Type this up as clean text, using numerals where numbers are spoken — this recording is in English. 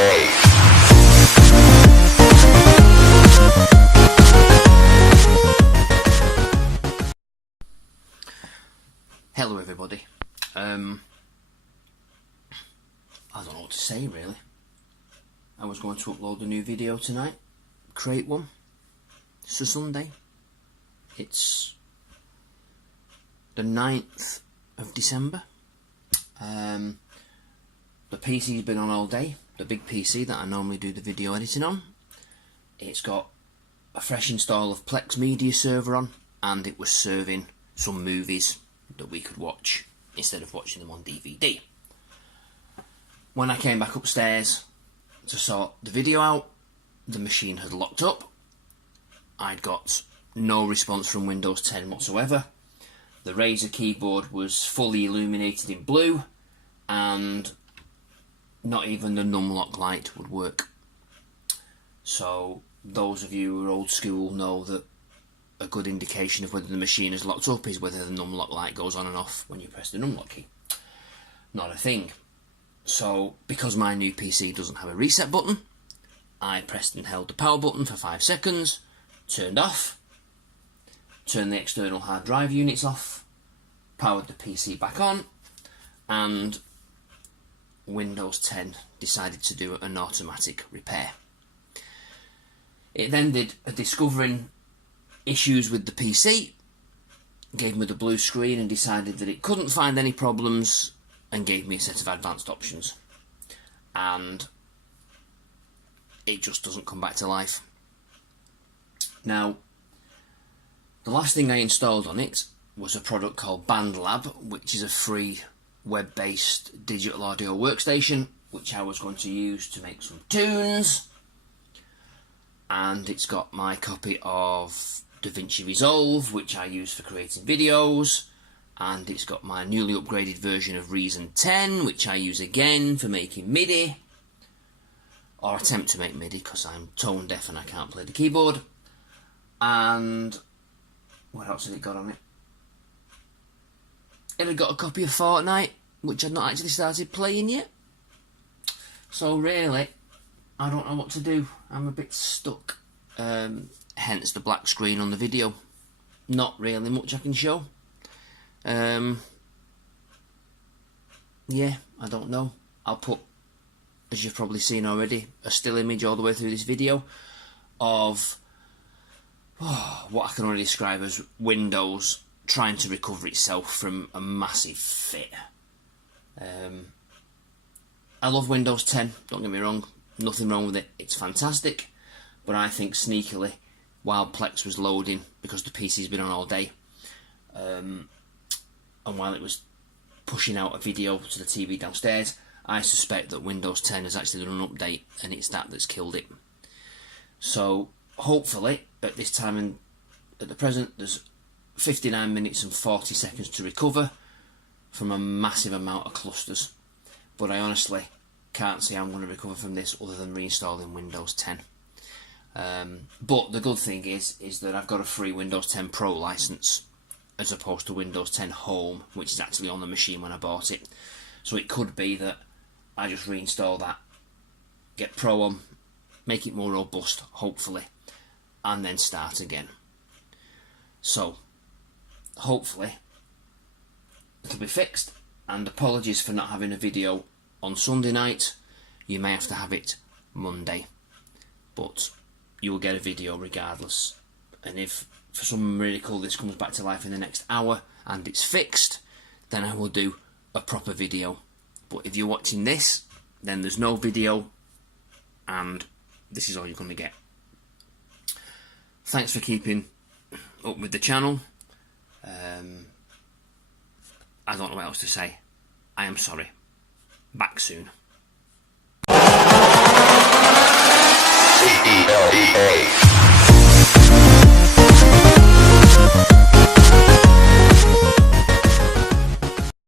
Hello everybody. I don't know what to say really. I was going to upload a new video tonight, create one. It's a Sunday. It's the 9th of December. The PC's been on all day, the big PC that I normally do the video editing on. It's got a fresh install of PLEX media server on, and it was serving some movies that we could watch instead of watching them on DVD. When I came back upstairs to sort the video out, the machine had locked up. I'd got no response from Windows 10 whatsoever. The Razer keyboard was fully illuminated in blue, and not even the numlock light would work. So those of you who are old school know that a good indication of whether the machine is locked up is whether the numlock light goes on and off when you press the numlock key. Not a thing. So because my new PC doesn't have a reset button, I pressed and held the power button for 5 seconds, turned off, turned the external hard drive units off, powered the PC back on, and Windows 10 decided to do an automatic repair. It then did a discovering issues with the PC, gave me the blue screen and decided that it couldn't find any problems, and gave me a set of advanced options, and it just doesn't come back to life. Now, the last thing I installed on it was a product called BandLab, which is a free web-based digital audio workstation which I was going to use to make some tunes, and it's got my copy of DaVinci Resolve, which I use for creating videos, and it's got my newly upgraded version of Reason 10, which I use again for making MIDI, or attempt to make MIDI, because I'm tone deaf and I can't play the keyboard. And what else has it got on it? It had got a copy of Fortnite, which I'd not actually started playing yet. So really, I don't know what to do. I'm a bit stuck. Hence the black screen on the video. Not really much I can show. Yeah, I don't know. I'll put, as you've probably seen already, a still image all the way through this video of what I can only describe as Windows trying to recover itself from a massive fit. I love Windows 10, don't get me wrong, nothing wrong with it, it's fantastic, but I think sneakily, while PLEX was loading, because the PC's been on all day, and while it was pushing out a video to the TV downstairs, I suspect that Windows 10 has actually done an update, and it's that that's killed it. So hopefully at this time and at the present there's 59 minutes and 40 seconds to recover from a massive amount of clusters, but I honestly can't see how I'm going to recover from this other than reinstalling Windows 10. But the good thing is that I've got a free Windows 10 Pro license as opposed to Windows 10 Home, which is actually on the machine when I bought it. So it could be that I just reinstall that, get Pro on, make it more robust, hopefully, and then start again. So hopefully it'll be fixed, and apologies for not having a video on Sunday night. You may have to have it Monday, but you will get a video regardless. And if for some miracle this comes back to life in the next hour and it's fixed, then I will do a proper video. But if you're watching this, then there's no video, and this is all you're going to get. Thanks for keeping up with the channel. I don't know what else to say. I am sorry. Back soon.